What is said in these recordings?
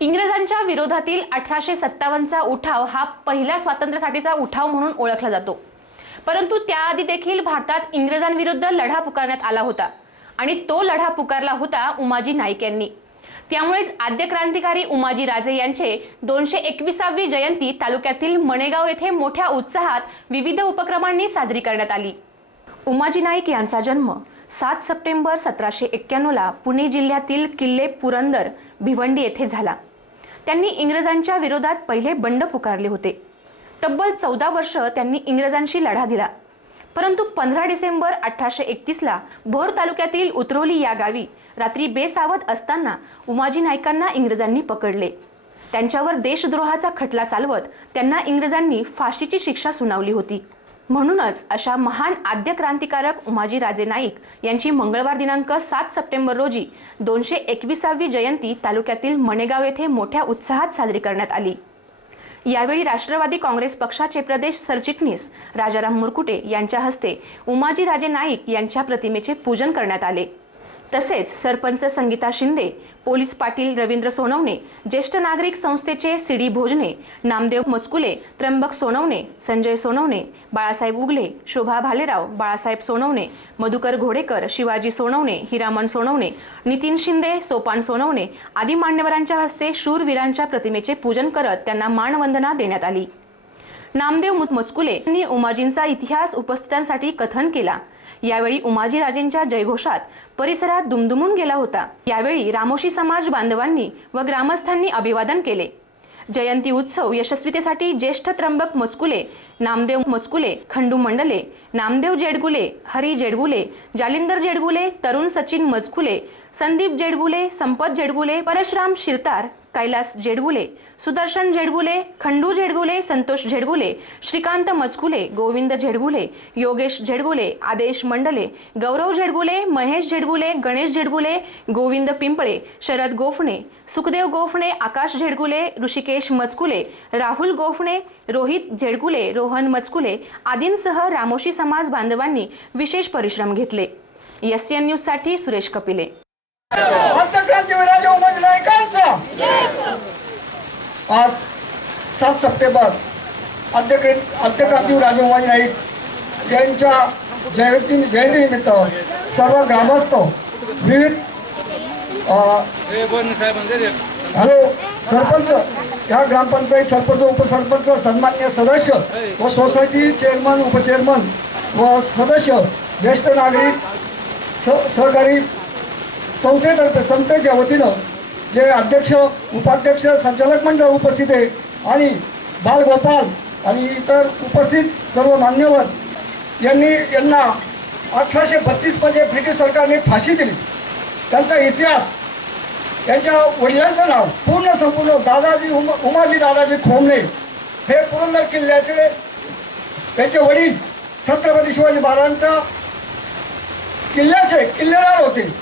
इंग्रजांच्या विरोधातील अठराशे सत्तावन्नचा उठाव हा पहिल्या स्वातंत्र्यासाठीचा उठाव म्हणून ओळखला जातो. परंतु त्याआधी देखील भारतात इंग्रजांविरुद्ध लढा पुकारण्यात आला होता आणि तो लढा पुकारला होता उमाजी नाईक यांनी. त्यामुळेच आद्य क्रांतिकारी उमाजी राजे यांचे दोनशे एकविसावी जयंती तालुक्यातील मणेगाव येथे मोठ्या उत्साहात विविध उपक्रमांनी साजरी करण्यात आली. उमाजी नाईक यांचा जन्म सात सप्टेंबर सतराशे एक्क्याण्णवला पुणे जिल्ह्यातील किल्ले पुरंदर भिवंडी येथे झाला. त्यांनी इंग्रजांच्या विरोधात पहिले बंड पुकारले होते. तब्बल चौदा वर्ष त्यांनी इंग्रजांशी लढा दिला. परंतु पंधरा डिसेंबर अठराशे एकतीसला भोर तालुक्यातील उतरोली या गावी रात्री बेसावध असताना उमाजी नाईकांना इंग्रजांनी पकडले. त्यांच्यावर देशद्रोहाचा खटला चालवत त्यांना इंग्रजांनी फाशीची शिक्षा सुनावली होती. म्हणूनच अशा महान आद्य क्रांतिकारक उमाजी राजे नाईक यांची मंगळवार दिनांक सात सप्टेंबर रोजी दोनशे एकविसावी जयंती तालुक्यातील मणेगाव येथे मोठ्या उत्साहात साजरी करण्यात आली. यावेळी राष्ट्रवादी काँग्रेस पक्षाचे प्रदेश सरचिटणीस राजाराम मुरकुटे यांच्या हस्ते उमाजी राजे नाईक यांच्या प्रतिमेचे पूजन करण्यात आले. तसेच सरपंच संगीता शिंदे पोलीस पाटील रवींद्र सोनवणे ज्येष्ठ नागरिक संस्थेचे सी डी भोजने नामदेव मचकुले त्र्यंबक सोनवणे संजय सोनवणे बाळासाहेब उगले शोभा भालेराव बाळासाहेब सोनवणे मधुकर घोडेकर शिवाजी सोनवणे हिरामन सोनवणे नितीन शिंदे सोपान सोनवणे आदी मान्यवरांच्या हस्ते शूरवीरांच्या प्रतिमेचे पूजन करत त्यांना मानवंदना देण्यात आली. नामदेव मचकुले यांनी उमाजींचा इतिहास उपस्थितांसाठी कथन केला. यावेळी उमाजीराजेंच्या जयघोषात परिसरात दुमदुमून गेला होता. यावेळी रामोशी समाज बांधवांनी व ग्रामस्थांनी अभिवादन केले. जयंती उत्सव यशस्वीतेसाठी ज्येष्ठ त्र्यंबक मचकुले नामदेव मचकुले खंडू मंडले नामदेव जेडगुले हरी जेडगुले जालिंदर जेडगुले तरुण सचिन मजकुले संदीप जेडगुले संपत जेडगुले परशराम शिरतार कैलास जेडगुले सुदर्शन जेडगुले खंडू झेडगुले संतोष झेडगुले श्रीकांत मजकुले गोविंद झेडगुले योगेश झेडगुले आदेश मंडले गौरव झेडगुले महेश झेडगुले गणेश झेडगुले गोविंद पिंपळे शरद गोफणे सुखदेव गोफणे आकाश झेडगुले ऋषिकेश मजकुले राहुल गोफणे रोहित झेडगुले रोहन मजकुले आदींसह रामोशी समाज बांधवांनी विशेष परिश्रम घेतले. एस एन न्यूजसाठी सुरेश कपिले. क्रांतीवीराच्या उमेश नायकांचा. आज सात सप्टेंबर अध्यक्ष अंत्यक्रांती राजे उमाजी नाईक यांच्या जयंती जयंतीनिमित्त सर्व ग्रामस्थ विविध हॅलो सरपंच ह्या ग्रामपंचायत सरपंच उपसरपंच सन्मान्य सदस्य व सोसायटी चेअरमन उपचेअरमन व सदस्य ज्येष्ठ नागरिक सहकारी संस्थेतर्फे संस्थेच्या वतीनं जे अध्यक्ष उपाध्यक्ष संचालक मंडळ उपस्थित आहे आणि बालगोपाल आणि इतर उपस्थित सर्व मान्यवर यांनी यांना अठराशे बत्तीसमध्ये ब्रिटिश सरकारने फाशी दिली. त्यांचा इतिहास त्यांच्या वडिलांचं नाव पूर्ण संपूर्ण दादाजी उम उमाजी दादाजी खोमणे हे पुरंदर किल्ल्याचे त्यांचे वडील छत्रपती शिवाजी महाराजांच्या किल्ल्याचे किल्लेदार होते.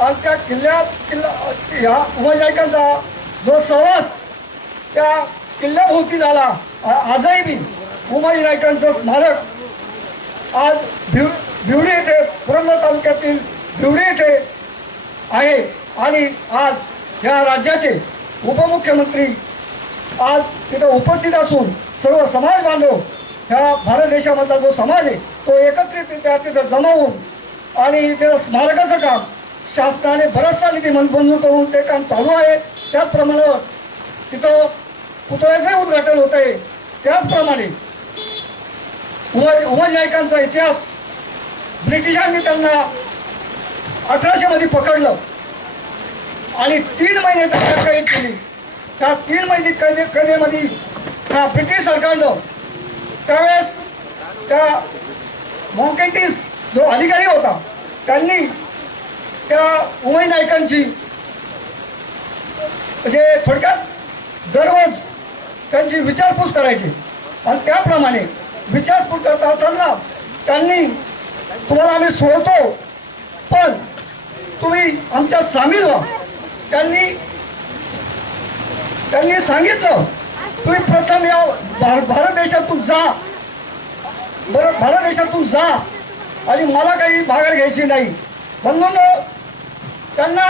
आणि त्या किल्ल्यात किल्ला ह्या उमानायकांचा जो सहवास त्या किल्ल्याभोवती झाला. आजही मी उमाजी नायकांचं स्मारक आज भिव भिवडी येथे पुरंदर तालुक्यातील भिवडी येथे आहे. आणि आज या राज्याचे उपमुख्यमंत्री आज तिथं उपस्थित असून सर्व समाज बांधव ह्या भारत देशामधला जो समाज आहे तो एकत्रितरित्या तिथं जमावून आणि त्या स्मारकाचं काम शासनाने बराचसा निधी मन- मंजूर करून ते काम चालू आहे. त्याचप्रमाणे तिथं पुतळ्याचंही उद्घाटन होत आहे त्याचप्रमाणे उमा उमाजी नायकांचा इतिहास. ब्रिटिशांनी त्यांना अठराशे मध्ये पकडलं. आणि तीन महिने त्यांना कैद केली. त्या तीन महिने कैदे कैदेमध्ये त्या ब्रिटिश सरकारनं त्यावेळेस त्या मॉकेटिस जो अधिकारी होता त्यांनी त्या उमय नायकांची म्हणजे थोडक्यात दररोज त्यांची विचारपूस करायची. आणि त्याप्रमाणे विचारपूस करत असताना त्यांनी तुम्हाला आम्ही सोडतो पण तुम्ही आमच्या सामील व्हा. त्यांनी त्यांनी सांगितलं तुम्ही प्रथम या भार- भारत देशातून जा. बरं भारत देशातून जा. आणि मला काही भागार घ्यायची नाही. म्हणून त्यांना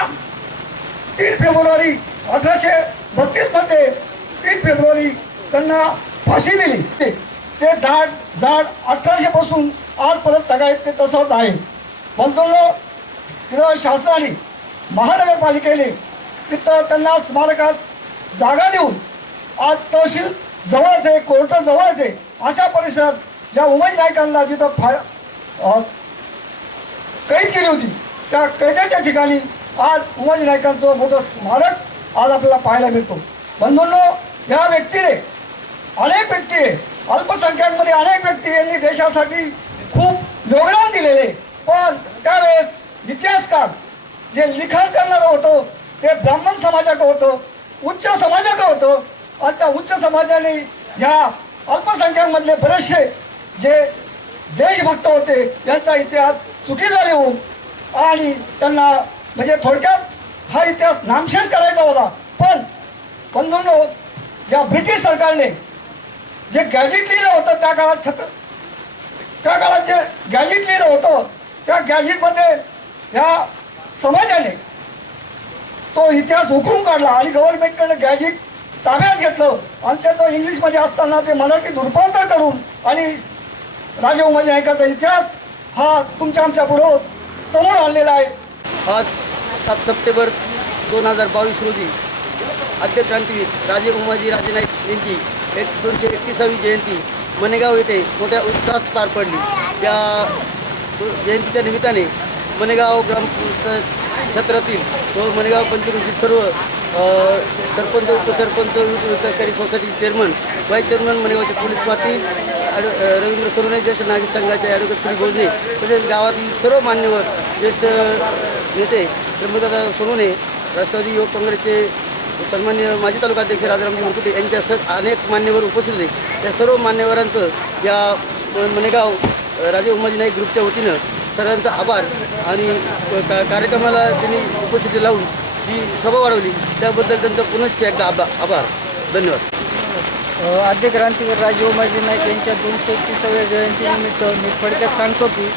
तीन फेब्रुवारी अठराशे फेब्रुवारी त्यांना फाशी दिली. ते ते धाड झाड अठराशे पासून आजपर्यंत तगायत ते तसंच आहे. बंधूंनो तिथं शासनाने महानगरपालिकेने तिथं त्यांना स्मारकास जागा देऊन आज तहसील जवळच आहे कोर्ट जवळच आहे अशा परिसरात ज्या उमेश नायकांना जिथं फा कैद केली होती त्या कैद्याच्या ठिकाणी आज उमाजी नायकांचं मोठं स्मारक आज आपल्याला पाहायला मिळतो. बंधूंनो या व्यक्तीने अनेक व्यक्ती अल्पसंख्याकमध्ये अनेक व्यक्ती यांनी देशासाठी खूप योगदान दिलेले. पण त्यावेळेस इतिहासकार जे लिखाण करणारं होतं ते ब्राह्मण समाजाचं होतं उच्च समाजाचं होतं. आणि त्या उच्च समाजाने ह्या अल्पसंख्याकमधले बरेचसे जे देशभक्त होते यांचा इतिहास चुकीचा होऊन आणि त्यांना म्हणजे थोडक्यात हा इतिहास नामशेष करायचा होता. पण बंधूंनो या ब्रिटिश सरकारने जे गॅजेट लिहिलं होतं त्या काळात छत त्या काळात जे गॅजेट लिहिलं होतं त्या गॅजेटमध्ये ह्या समाजाने तो इतिहास उकरून काढला आणि गव्हर्नमेंटकडे गॅजेट ताब्यात घेतलं आणि त्याचं इंग्लिशमध्ये असताना ते मराठीत रूपांतर करून आणि राजे उमाजी नायकाचा इतिहास हा तुमच्या आमच्या पुढं समोर आणलेला आहे. आज सात सप्टेंबर दोन हजार बावीस रोजी आद्य क्रांतीवीर राजे उमाजी राजे नाईक यांची एक दोनशे एकतीसावी जयंती मनेगाव येथे मोठ्या उत्साहात पार पडली. त्या जयंतीच्या निमित्ताने मनेगाव ग्राम क्षेत्रातील व मनेगाव पंचकृषी सर्व सरपंच उपसरपंच विकासकारी सोसायटी चेअरमन व्हाईस चेअरमन मनेगावचे पोलीस पाटील रवींद्र सरोने ज्येष्ठ नागरिक संघाचे ॲडव्होकेट श्री भोजने तसेच गावातील सर्व मान्यवर ज्येष्ठ नेते त्र्यंबकदादा सोनवणे राष्ट्रवादी युवक काँग्रेसचे सन्मान्य माजी तालुका अध्यक्ष राजारामजी यांच्या यांच्यासह अनेक मान्यवर उपस्थित होते. त्या सर्व मान्यवरांचं या मनेगाव राजे उमाजी नाईक ग्रुपच्या वतीनं सर्वांचा आभार आणि का कार्यक्रमाला त्यांनी उपस्थिती लावून जी सभा वाढवली त्याबद्दल त्यांचा पुनश्च एकदा आभा आभार. धन्यवाद. आद्य क्रांतीवर राजे उमाजी नाईक यांच्या दोनशे एकतीसाव्या जयंतीनिमित्त मी थोडक्यात सांगतो की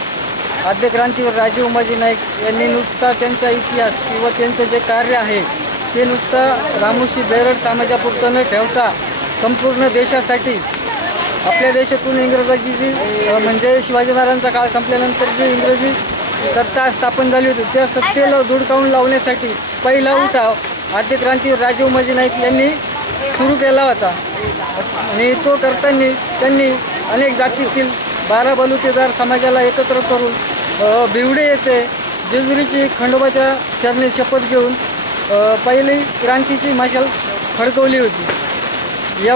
आद्य क्रांतीवर राजीव उमाजी नाईक यांनी नुसता त्यांचा इतिहास किंवा त्यांचं जे कार्य आहे ते नुसतं रामोशी बेरड समाजापुरतं न ठेवता संपूर्ण देशासाठी आपल्या देशातून इंग्रजाची जी म्हणजे शिवाजी महाराजांचा काळ संपल्यानंतर जी इंग्रजी सत्ता स्थापन झाली होती त्या सत्तेला धुडकावून लावण्यासाठी पहिला उठाव आद्य क्रांतीवर राजीव उमाजी नाईक यांनी सुरू केला होता. आणि तो करताना त्यांनी अनेक जातीतील बारा बलुतेदार समाजाला एकत्र करून बिवडे येथे जेजुरीची खंडोबाच्या चरणी शपथ घेऊन पहिली क्रांतीची मशाल फडकवली होती. या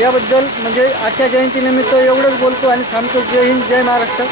याबद्दल म्हणजे आजच्या जयंतीनिमित्त एवढंच बोलतो आणि थांबतो. जय हिंद जय महाराष्ट्र.